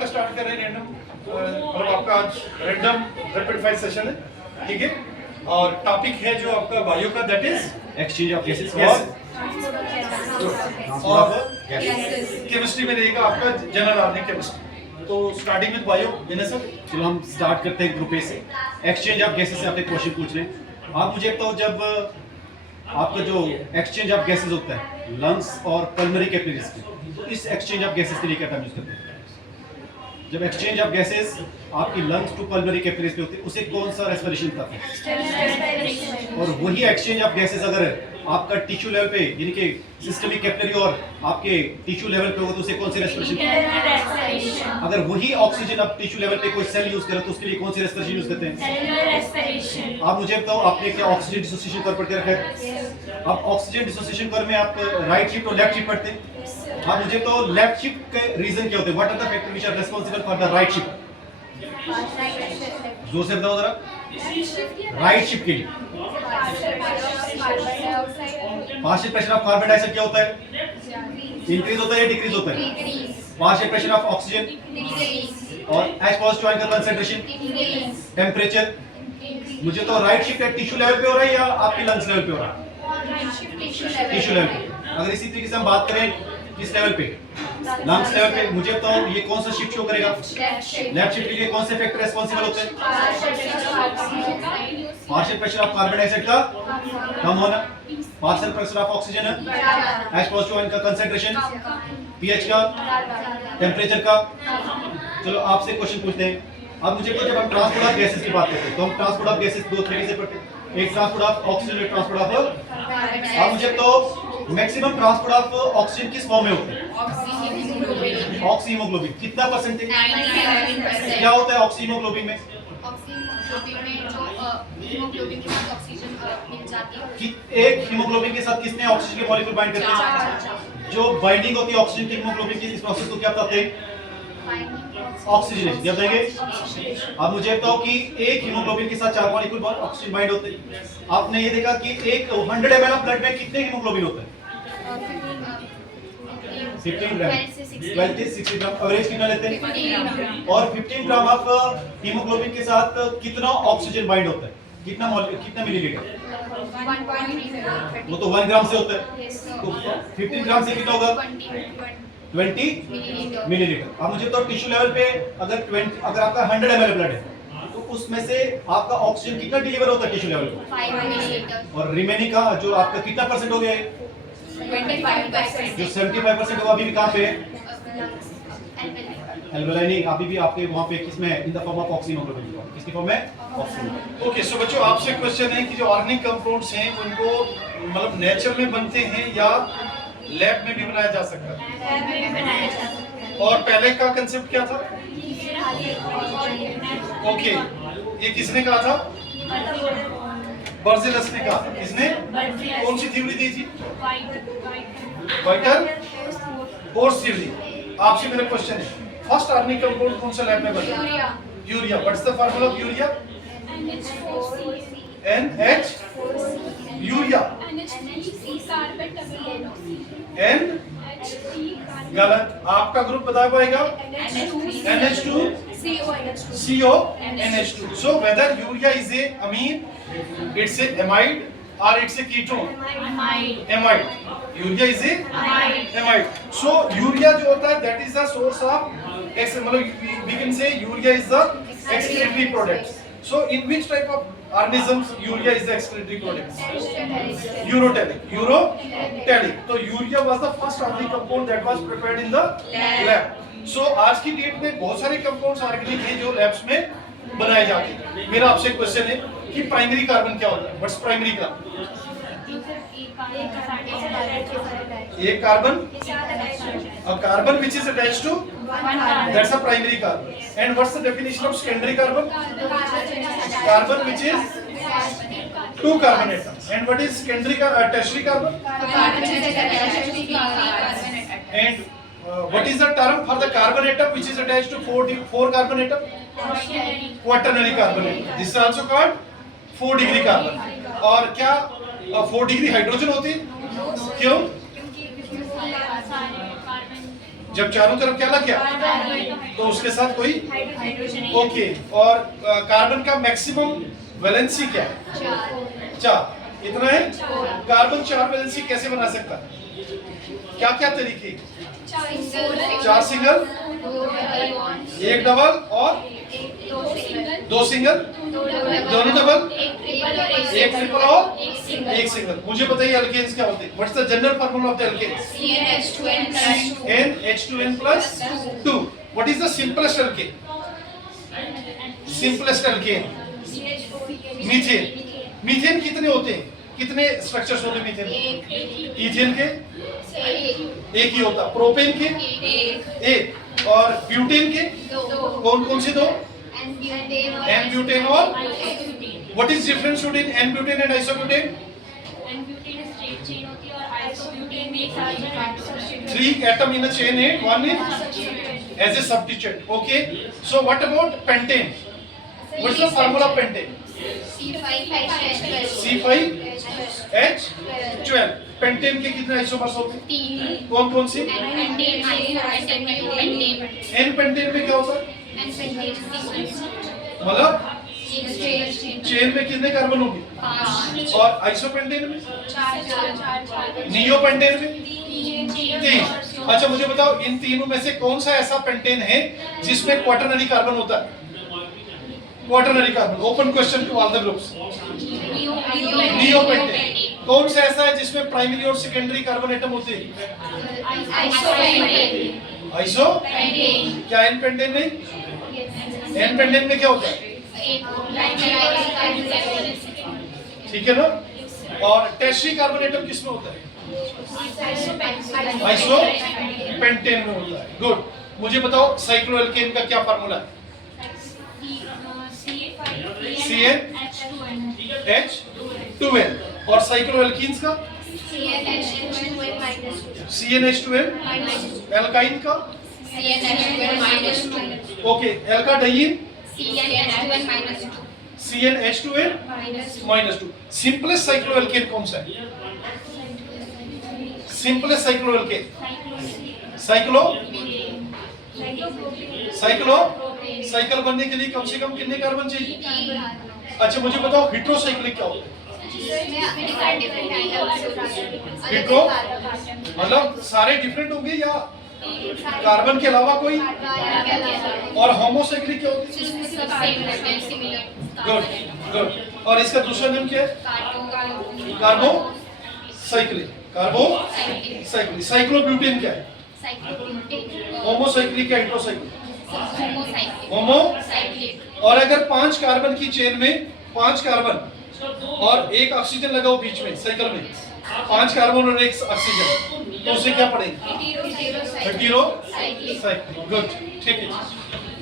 आपका स्टार्ट कर रहे हैं रैंडम, मतलब आपका आज रैंडम रैपिड फायर सेशन है, ठीक है। और टॉपिक है जो आपका बायो का, that is exchange of gases और केमिस्ट्री में रहेगा आपका जनरल ऑर्गेनिक केमिस्ट्री। तो स्टार्टिंग विद बायो, सर चलो हम स्टार्ट करते हैं ग्रुप ए से। एक्सचेंज ऑफ गैसेस से आपने क्वेश्चन पूछ रहे हैं। आप मुझे बताओ, जब आपका जो एक्सचेंज ऑफ गैसेस होता है लंग्स और पल्मोनरी कैपिलरीज की, तो इस एक्सचेंज ऑफ गैसेस के लिए क्या टर्म यूज करते हैं? जब एक्सचेंज ऑफ गैसेस आपकी लंग्स टू पल्मोनरी कैपिलरीज पे होती है, उसे कौन सा रेस्पिरेशन कहते हैं? और वही एक्सचेंज ऑफ गैसेस अगर आपका टिश्यू लेवल पे, यानी कि सिस्टमिक कैपिलरी और आपके टिश्यू लेवल पे हो, तो उसे कौन सी रेस्पिरेशन? अगर वही ऑक्सीजन अब टिश्यू लेवल पे कोई सेल यूज करे तो उसके लिए कौन सी रेस्पिरेशन यूज करते हैं? आप मुझे बताओ, आपने क्या ऑक्सीजन डिसोसिएशन कर्व पढ़ के रखा है? अब ऑक्सीजन डिसोसिएशन कर्व में आप राइट शिफ्ट और लेफ्ट शिफ्ट पढ़ते हैं। आप मुझे बताओ, लेफ्ट शिफ्ट के रीजन क्या होते हैं? What are the factor which are responsible for the right shift? जोर से बताओ जरा, राइट शिफ्ट के लिए partial pressure of carbon dioxide क्या होता है? इंक्रीज होता है या डिक्रीज होता है? पार्शियल प्रेशर ऑफ ऑक्सीजन और H+ आयन का कंसंट्रेशन, टेंपरेचर। मुझे तो राइट शिफ्ट टिश्यू लेवल पे हो रहा है या आपकी लंग्स लेवल पे हो रहा है? टिश्यू लेवल पे। अगर इसी तरीके से हम बात करें किस लेवल पे, लंग्स लेवल पे, मुझे बताओ ये कौन सा शिफ्ट शो करेगा? लेफ्ट शिफ्ट के लिए कौन से फैक्टर रिस्पांसिबल होते हैं? Partial pressure of carbon dioxide का कम होना, partial pressure of oxygen, H+ ion का कंसंट्रेशन, pH का, टेंपरेचर का। चलो आपसे क्वेश्चन पूछते हैं। अब मुझे तो जब हम ट्रांसपोर्ट ऑफ गैसेस की बात करते हैं तो हम ट्रांसपोर्ट ऑफ गैसेस दो तरीके से पढ़ते हैं, एक ट्रांसपोर्ट ऑफ ऑक्सीजन, एक ट्रांसपोर्ट ऑफ। अब मुझे तो मैक्सिमम ट्रांसपोर्ट ऑफ ऑक्सीजन किस फॉर्म में होता है? Oxy haemoglobin. कितना परसेंटेज? क्या होता है ऑक्सी हीमोग्लोबिन में? हीमोग्लोबिन के साथ ऑक्सीजन मिल जाती है कि एक हीमोग्लोबिन के साथ कितने ऑक्सीजन के मॉलिक्यूल बाइंड करते हैं? जो बाइंडिंग होती है ऑक्सीजन की हीमोग्लोबिन की, इस प्रोसेस को क्या कहते हैं? ऑक्सीजनेशन। क्या बताएंगे? अब मुझे बताओ कि एक हीमोग्लोबिन के साथ 4 मॉलिक्यूल ऑक्सीजन बाइंड होते हैं। आपने ये देखा कि एक 100 ml ऑफ ब्लड में कितने हीमोग्लोबिन होते हैं? 15 ग्राम, 12 से 60 ग्राम। एवरेज कितना लेते हैं? और 15 ग्राम ऑफ हीमोग्लोबिन के साथ कितना ऑक्सीजन बाइंड होता है? कितना मिलीलीटर? 1.3 वो तो 1 ग्राम से होता है, तो 15 ग्राम से कितना होगा? 20 मिलीलीटर। अब मुझे तो टिश्यू लेवल पे अगर आपका 100 ml ब्लड है तो उसमें से आपका ऑक्सीजन कितना डिलीवर होता है टिश्यू लेवल पे? 5 मिलीलीटर। और रिमेनिंग का जो आपका कितना परसेंट हो गया है? 25%। जो 75% वो अभी भी कहाँ पे है? एल्वेलाई नहीं, अभी भी आपके वहाँ पे किसमें? In the form of oxy haemoglobin. किसकी फॉर्म में? ऑक्सी। ओके। सो बच्चों, आपसे क्वेश्चन है कि जो ऑर्गेनिक कंपाउंड्स हैं उनको मतलब नेचर में बनते हैं या लैब में भी बनाया जा सकता है? और पहले का कंसेप्ट क्या था? ओके, ये किसने कहा था? बर्जेलस ने कहा था। किसने? कौन सी थ्योरी दी थी? वाइटर फोर्स थ्योरी। आपसे मेरा क्वेश्चन है, फर्स्ट ऑर्गेनिक कंपाउंड कौन सा लैब में बना? Urea. What's the formula of urea? NH urea. N गलत। आपका ग्रुप बता पाएगा? NH2 CO NH2. So whether urea is a amine, it's a amide or it's a ketone? Amide. Urea is a amide. So urea जो होता है that is the source of मतलब we can say urea is the excretory product. So in which type of organisms urea is the excretory product? Urotelic. तो urea was the first organic compound that was prepared in the lab. So आज की date में बहुत सारे compounds organic हैं जो labs में बनाए जाते हैं। मेरा आपसे क्वेश्चन है कि प्राइमरी कार्बन क्या होता है? What's primary carbon? एक carbon, a carbon which is attached to, that's a primary carbon. And what's the definition of secondary carbon? Carbon which is 2 carbon atoms. And what is secondary tertiary carbon? And what is the term for the carbon atom which is attached to 4 carbon atom? Quaternary carbon atom. This is also called 4 degree carbon. और क्या 4 degree hydrogen होती है? क्यों? जब चारों तरफ क्या लग गया तो उसके साथ कोई हाइड्रोजन ओके। और कार्बन का मैक्सिमम वैलेंसी क्या है? 4। इतना है। कार्बन 4 वैलेंसी कैसे बना सकता है? क्या क्या तरीके? 4 सिंगल, 1 डबल और 2 सिंगल, दोनों डबल, 1 ट्रिपल और 1 सिंगल। मुझे बताइए अल्केन्स क्या होते हैं? What's the general formula of the alkanes? NH2n+2। What is the simplest alkane? Simplest alkane methane. Methane कितने होते हैं? कितने स्ट्रक्चर्स होते हैं मीथेन के? इथेन के एक ही होता। प्रोपेन के एक। और ब्यूटेन के कौन कौन से? 2। एन ब्यूटेन और what is difference between n butane and isobutane? 3 atom in a chain and 1 in as a substituent. Okay. So what about pentane? What's the formula of pentane? C5H12। Pentane के कितने isomers होते हैं? कौन कौन से? N pentane में क्या होता है? मतलब चेन में कितने कार्बन होंगे? और आइसोपेंटेन में? नियोपेंटेन में 3। अच्छा मुझे बताओ इन तीनों में से कौन सा ऐसा पेंटेन है जिसमें क्वाटरनरी कार्बन होता है? Quaternary carbon. Open question to all the groups. Neopentane. कौन सा ऐसा है जिसमें प्राइमरी और सेकेंडरी कार्बन एटम होते हैं? आइसो। क्या एन पेंटेन नहीं? एन पेंटेन में क्या होता है? ठीक है ना। और टेर्शियरी कार्बन एटम किसमें होता है? आइसो पेंटेन में होता है। गुड। मुझे बताओ साइक्लोएल्केन का क्या फार्मूला है? CnH2n। और साइक्लोएल्कीन्स का? CnH2n। एल्काइन का? ओके। एल्काडाइन? CnH2n-2। सिंपलेस्ट साइक्लोएल्केन कौन सा है? सिंपलेस्ट साइक्लोएल्केन साइक्लो साइकिल बनने के लिए कम से कम कितने कार्बन चाहिए? अच्छा मुझे बताओ हेट्रोसाइक्लिक क्या होता है? हेट्रो मतलब सारे डिफरेंट होंगे या कार्बन के अलावा कोई? और होमोसाइक्लिक क्या होती है? Good good. और इसका दूसरा नाम क्या है? कार्बोसाइक्लिक। कार्बोसाइक्लिक। साइक्लोब्यूटेन क्या है? होमोसाइक्लिक या हेट्रोसाइक्लिक? होमोसाइक्लिक। और अगर 5 कार्बन की चेन में 5 कार्बन और 1 ऑक्सीजन लगाओ बीच में साइकिल में, 5 कार्बन और 1 ऑक्सीजन, तो उसे क्या पड़ेगी? हेटेरोसाइक्लिक। गुड। ठीक है।